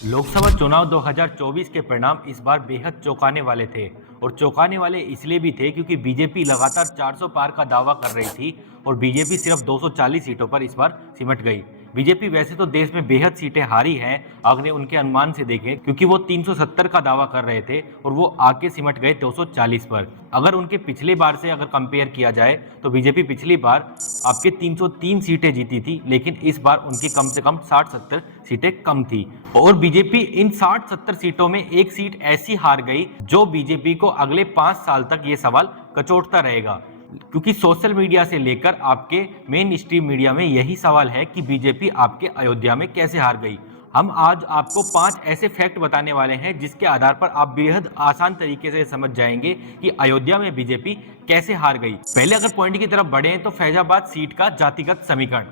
लोकसभा चुनाव 2024 के परिणाम इस बार बेहद चौंकाने वाले थे और चौंकाने वाले इसलिए भी थे क्योंकि बीजेपी लगातार 400 पार का दावा कर रही थी और बीजेपी सिर्फ 240 सीटों पर इस बार सिमट गई। बीजेपी वैसे तो देश में बेहद सीटें हारी हैं अगर उनके अनुमान से देखें, क्योंकि वो 370 का दावा कर रहे थे और वो आके सिमट गए 240 पर। अगर उनके पिछले बार से अगर कंपेयर किया जाए तो बीजेपी पिछली बार आपके 303 सीटें जीती थी, लेकिन इस बार उनकी कम से कम 60-70 सीटें कम थी और बीजेपी इन 60-70 सीटों में एक सीट ऐसी हार गई जो बीजेपी को अगले 5 साल तक ये सवाल कचोटता रहेगा, क्योंकि सोशल मीडिया से लेकर आपके मेन स्ट्रीम मीडिया में यही सवाल है कि बीजेपी आपके अयोध्या में कैसे हार गई। हम आज आपको 5 ऐसे फैक्ट बताने वाले हैं जिसके आधार पर आप बेहद आसान तरीके से समझ जाएंगे कि अयोध्या में बीजेपी कैसे हार गई। पहले अगर पॉइंट की तरफ बढ़े तो फैजाबाद सीट का जातिगत समीकरण।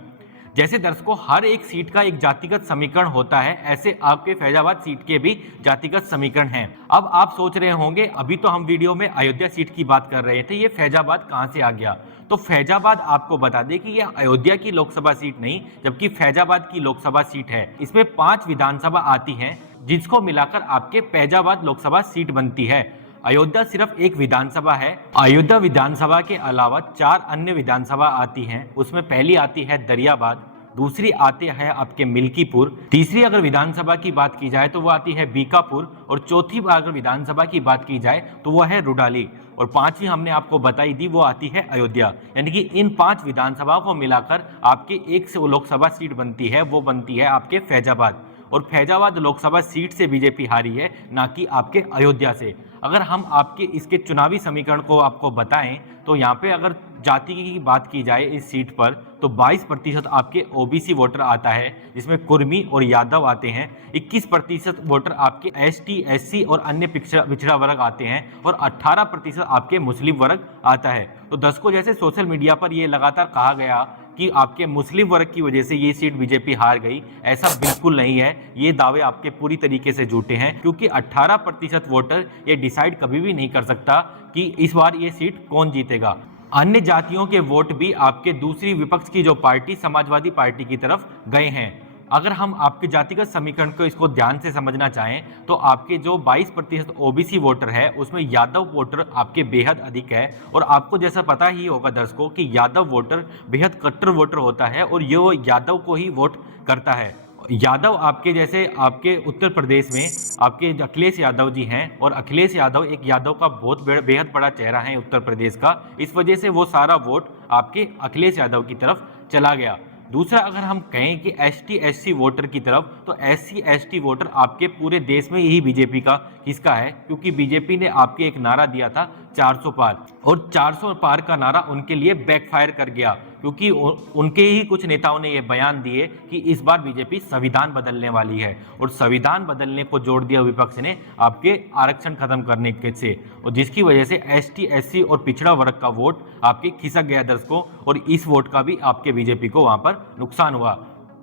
जैसे दर्शकों हर एक सीट का एक जातिगत समीकरण होता है, ऐसे आपके फैजाबाद सीट के भी जातिगत समीकरण हैं। अब आप सोच रहे होंगे अभी तो हम वीडियो में अयोध्या सीट की बात कर रहे थे, ये फैजाबाद कहां से आ गया? तो फैजाबाद आपको बता दें कि यह अयोध्या की लोकसभा सीट नहीं जबकि फैजाबाद की लोकसभा सीट है। इसमें 5 विधानसभा आती हैं जिसको मिलाकर आपके फैजाबाद लोकसभा सीट बनती है। अयोध्या सिर्फ एक विधानसभा है। अयोध्या विधानसभा के अलावा 4 अन्य विधानसभा आती हैं। उसमें पहली आती है दरियाबाद, दूसरी आती है आपके मिल्कीपुर, तीसरी अगर विधानसभा की बात की जाए तो वो आती है बीकापुर और चौथी अगर विधानसभा की बात की जाए तो वो है रुडाली और 5वीं हमने आपको बताई दी वो आती है अयोध्या। यानी कि इन 5 विधानसभाओं को मिलाकर आपके एक से लोकसभा सीट बनती है, वो बनती है आपके फैजाबाद और फैजाबाद लोकसभा सीट से बीजेपी हारी है, ना कि आपके अयोध्या से। अगर हम आपके इसके चुनावी समीकरण को आपको बताएं तो यहाँ पे अगर जाति की बात की जाए इस सीट पर तो 22% आपके ओबीसी वोटर आता है, जिसमें कुर्मी और यादव आते हैं। 21% वोटर आपके एसटी, एससी और अन्य पिछड़ा वर्ग आते हैं और 18% आपके मुस्लिम वर्ग आता है। तो दर्शकों जैसे सोशल मीडिया पर ये लगातार कहा गया कि आपके मुस्लिम वर्ग की वजह से ये सीट बीजेपी हार गई, ऐसा बिल्कुल नहीं है। ये दावे आपके पूरी तरीके से झूठे हैं, क्योंकि 18% वोटर ये डिसाइड कभी भी नहीं कर सकता कि इस बार ये सीट कौन जीतेगा। अन्य जातियों के वोट भी आपके दूसरी विपक्ष की जो पार्टी समाजवादी पार्टी की तरफ गए हैं। अगर हम आपके जातिगत समीकरण को इसको ध्यान से समझना चाहें तो आपके जो 22% ओबीसी वोटर है उसमें यादव वोटर आपके बेहद अधिक है और आपको जैसा पता ही होगा दर्शकों कि यादव वोटर बेहद कट्टर वोटर होता है और ये यादव को ही वोट करता है। यादव आपके जैसे आपके उत्तर प्रदेश में आपके अखिलेश यादव जी हैं और अखिलेश यादव एक यादव का बहुत बेहद बड़ा चेहरा है उत्तर प्रदेश का, इस वजह से वो सारा वोट आपके अखिलेश यादव की तरफ चला गया। दूसरा अगर हम कहें कि एसटी एससी वोटर की तरफ तो एससी एसटी वोटर आपके पूरे देश में यही बीजेपी का हिस्सा है, क्योंकि बीजेपी ने आपके एक नारा दिया था 400 पार और 400 पार का नारा उनके लिए बैकफायर कर गया, क्योंकि उनके ही कुछ नेताओं ने यह बयान दिए कि इस बार बीजेपी संविधान बदलने वाली है और संविधान बदलने को जोड़ दिया विपक्ष ने आपके आरक्षण खत्म करने के से, और जिसकी वजह से एसटी एससी और पिछड़ा वर्ग का वोट आपके खिसक गया दर्शकों और इस वोट का भी आपके बीजेपी को वहां पर नुकसान हुआ।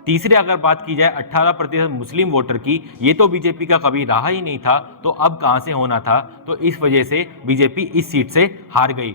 तीसरे अगर बात की जाए 18% मुस्लिम वोटर की, ये तो बीजेपी का कभी रहा ही नहीं था, तो अब कहां से होना था, तो इस वजह से बीजेपी इस सीट से हार गई।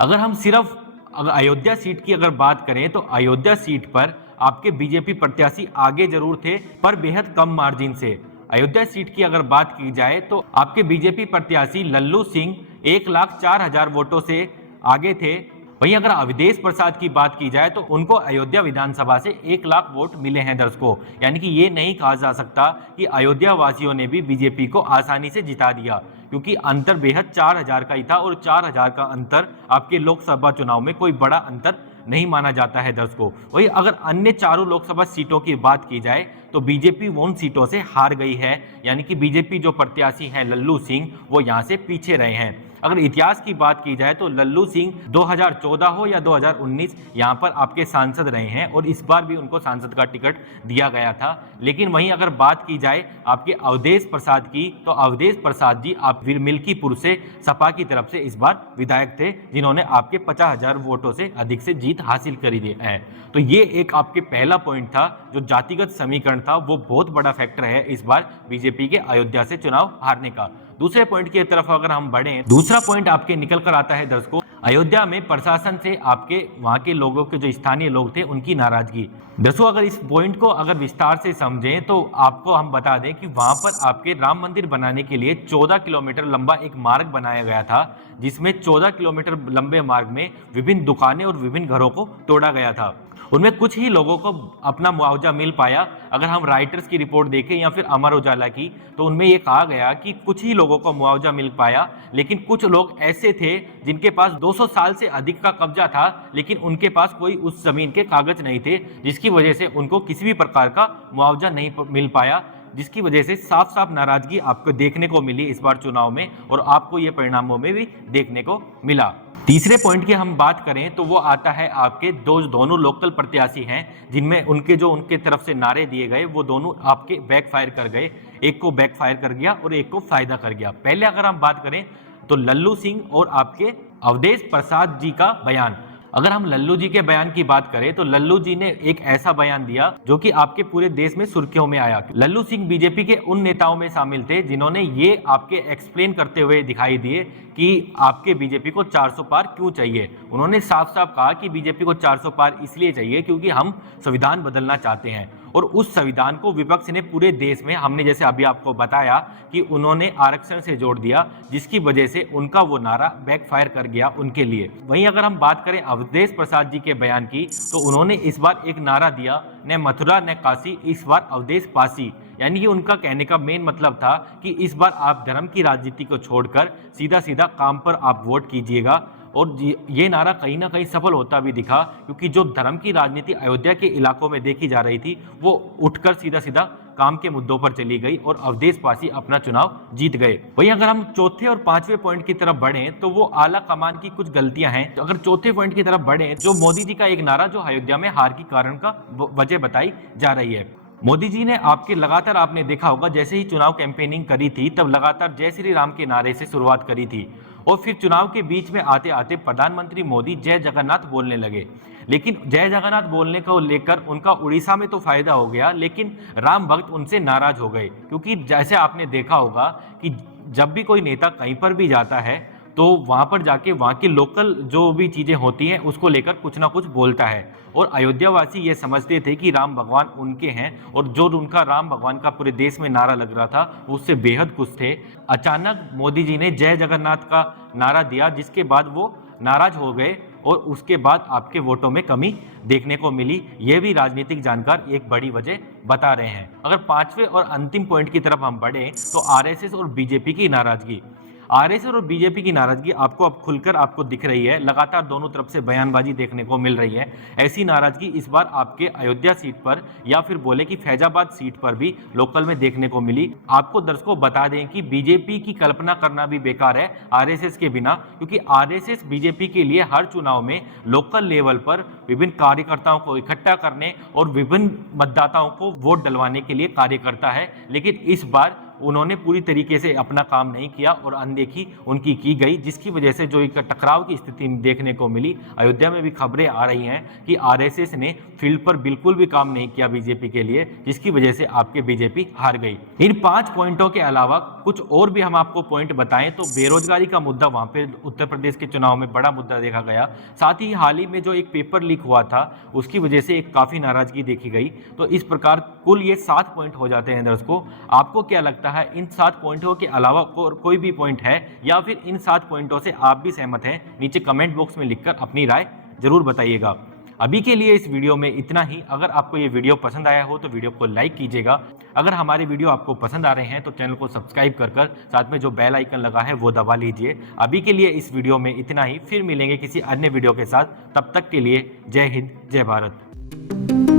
अगर हम सिर्फ अगर अयोध्या सीट की अगर बात करें तो अयोध्या सीट पर आपके बीजेपी प्रत्याशी आगे जरूर थे पर बेहद कम मार्जिन से। अयोध्या सीट की अगर बात की जाए तो आपके बीजेपी प्रत्याशी लल्लू सिंह 1,04,000 वोटों से आगे थे। वहीं अगर अवधेश प्रसाद की बात की जाए तो उनको अयोध्या विधानसभा से 1 लाख वोट मिले हैं दर्शकों। यानी कि ये नहीं कहा जा सकता कि अयोध्या वासियों ने भी बीजेपी को आसानी से जिता दिया, क्योंकि अंतर बेहद 4,000 का ही था और 4,000 का अंतर आपके लोकसभा चुनाव में कोई बड़ा अंतर नहीं माना जाता है दर्शकों। वही अगर अन्य चारों लोकसभा सीटों की बात की जाए तो बीजेपी उन सीटों से हार गई है, यानी कि बीजेपी जो प्रत्याशी हैं लल्लू सिंह वो यहां से पीछे रहे हैं। अगर इतिहास की बात की जाए तो लल्लू सिंह 2014 हो या 2019 यहाँ पर आपके सांसद रहे हैं और इस बार भी उनको सांसद का टिकट दिया गया था। लेकिन वहीं अगर बात की जाए आपके अवधेश प्रसाद की तो अवधेश प्रसाद जी आप मिल्कीपुर से सपा की तरफ से इस बार विधायक थे, जिन्होंने आपके 50,000 वोटों से अधिक से जीत हासिल करी है। तो ये एक आपके पहला पॉइंट था, जो जातिगत समीकरण था वो बहुत बड़ा फैक्टर है इस बार बीजेपी के अयोध्या से चुनाव हारने का। दूसरे पॉइंट की तरफ अगर हम बढ़ें, दूसरा पॉइंट आपके निकल कर आता है दर्शकों अयोध्या में प्रशासन से आपके वहाँ के लोगों के जो स्थानीय लोग थे उनकी नाराजगी। दरअसल अगर इस पॉइंट को अगर विस्तार से समझें तो आपको हम बता दें कि वहाँ पर आपके राम मंदिर बनाने के लिए 14 किलोमीटर लंबा एक मार्ग बनाया गया था, जिसमें 14 किलोमीटर लंबे मार्ग में विभिन्न दुकानें और विभिन्न घरों को तोड़ा गया था। उनमें कुछ ही लोगों को अपना मुआवजा मिल पाया। अगर हम राइटर्स की रिपोर्ट देखें या फिर अमर उजाला की, तो उनमें ये कहा गया कि कुछ ही लोगों को मुआवजा मिल पाया, लेकिन कुछ लोग ऐसे थे जिनके पास 200 साल से अधिक का कब्जा था, लेकिन उनके पास कोई उस जमीन के कागज नहीं थे, जिसकी वजह से उनको किसी भी प्रकार का मुआवजा नहीं मिल पाया, जिसकी वजह से साफ साफ नाराजगी आपको देखने को मिली इस बार चुनाव में, और आपको ये परिणामों में भी देखने को मिला। तीसरे पॉइंट की हम बात करें तो वो आता है आपके दोनों लोकल प्रत्याशी हैं, जिनमें उनके तरफ से नारे दिए गए वो दोनों आपके बैकफायर कर गए। एक को बैकफायर कर गया और एक को फायदा कर गया। पहले अगर हम बात करें तो लल्लू सिंह और आपके अवधेश प्रसाद जी का बयान। अगर हम लल्लू जी के बयान की बात करें तो लल्लू जी ने एक ऐसा बयान दिया जो कि आपके पूरे देश में सुर्खियों में आया। लल्लू सिंह बीजेपी के उन नेताओं में शामिल थे जिन्होंने ये आपके एक्सप्लेन करते हुए दिखाई दिए कि आपके बीजेपी को 400 पार क्यों चाहिए। उन्होंने साफ साफ कहा कि बीजेपी को 400 पार इसलिए चाहिए क्योंकि हम संविधान बदलना चाहते हैं, और उस संविधान को विपक्ष ने पूरे देश में, हमने जैसे अभी आपको बताया कि उन्होंने आरक्षण से जोड़ दिया, जिसकी वजह से उनका वो नारा बैकफायर कर गया उनके लिए। वहीं अगर हम बात करें अवधेश प्रसाद जी के बयान की, तो उन्होंने इस बार एक नारा दिया, न मथुरा न काशी, इस बार अवधेश पासी। यानी कि उनका कहने का मेन मतलब था कि इस बार आप धर्म की राजनीति को छोड़कर सीधा सीधा काम पर आप वोट कीजिएगा। और ये नारा कहीं ना कहीं सफल होता भी दिखा, क्योंकि जो धर्म की राजनीति अयोध्या के इलाकों में देखी जा रही थी वो उठकर सीधा सीधा काम के मुद्दों पर चली गई और अवधेश पासी अपना चुनाव जीत गए। वहीं अगर हम चौथे और पांचवें पॉइंट की तरफ बढ़ें तो वो आला कमान की कुछ गलतियां हैं। तो अगर चौथे पॉइंट की तरफ बढ़ें, जो मोदी जी का एक नारा जो अयोध्या में हार की कारण का वजह बताई जा रही है। मोदी जी ने आपके लगातार, आपने देखा होगा जैसे ही चुनाव कैंपेनिंग करी थी तब लगातार जय श्री राम के नारे से शुरुआत करी थी, और फिर चुनाव के बीच में आते आते प्रधानमंत्री मोदी जय जगन्नाथ बोलने लगे। लेकिन जय जगन्नाथ बोलने को लेकर उनका उड़ीसा में तो फायदा हो गया, लेकिन राम भक्त उनसे नाराज हो गए, क्योंकि जैसे आपने देखा होगा कि जब भी कोई नेता कहीं पर भी जाता है तो वहां पर जाके वहां की लोकल जो भी चीजें होती हैं उसको लेकर कुछ ना कुछ बोलता है। और अयोध्यावासी ये समझते थे कि राम भगवान उनके हैं, और जो उनका राम भगवान का पूरे देश में नारा लग रहा था उससे बेहद खुश थे। अचानक मोदी जी ने जय जगन्नाथ का नारा दिया, जिसके बाद वो नाराज हो गए और उसके बाद आपके वोटों में कमी देखने को मिली। ये भी राजनीतिक जानकार एक बड़ी वजह बता रहे हैं। अगर पांचवें और अंतिम पॉइंट की तरफ हम बढ़े तो आरएसएस और बीजेपी की नाराजगी। आरएसएस और बीजेपी की नाराजगी आपको अब खुलकर आपको दिख रही है, लगातार दोनों तरफ से बयानबाजी देखने को मिल रही है। ऐसी नाराजगी इस बार आपके अयोध्या सीट पर या फिर बोले कि फैजाबाद सीट पर भी लोकल में देखने को मिली। आपको दर्शकों बता दें कि बीजेपी की कल्पना करना भी बेकार है आरएसएस के बिना, क्योंकि आरएसएस बीजेपी के लिए हर चुनाव में लोकल लेवल पर विभिन्न कार्यकर्ताओं को इकट्ठा करने और विभिन्न मतदाताओं को वोट डलवाने के लिए कार्य करता है। लेकिन इस बार उन्होंने पूरी तरीके से अपना काम नहीं किया और अनदेखी उनकी की गई, जिसकी वजह से जो एक टकराव की स्थिति देखने को मिली। अयोध्या में भी खबरें आ रही हैं कि आरएसएस ने फील्ड पर बिल्कुल भी काम नहीं किया बीजेपी के लिए, जिसकी वजह से आपके बीजेपी हार गई। इन 5 पॉइंटों के अलावा कुछ और भी हम आपको पॉइंट बताएं तो बेरोजगारी का मुद्दा वहां पे उत्तर प्रदेश के चुनाव में बड़ा मुद्दा देखा गया। साथ ही हाल ही में जो एक पेपर लीक हुआ था उसकी वजह से एक काफी नाराजगी देखी गई। तो इस प्रकार कुल ये 7 पॉइंट हो जाते हैं। दर्शकों, आपको क्या लगता है इन 7 पॉइंटों के अलावा कोई भी पॉइंट है या फिर इन 7 पॉइंटों से आप भी सहमत हैं? नीचे कमेंट बॉक्स में लिखकर अपनी राय जरूर बताइएगा। अभी के लिए इस वीडियो में इतना ही। अगर आपको ये वीडियो पसंद आया हो तो वीडियो को लाइक कीजिएगा। अगर हमारे वीडियो आपको पसंद आ रहे हैं तो चैनल को सब्सक्राइब कर साथ में जो बेल आइकन लगा है वो दबा लीजिए। अभी के लिए इस वीडियो में इतना ही, फिर मिलेंगे किसी अन्य वीडियो के साथ। तब तक के लिए जय हिंद, जय भारत।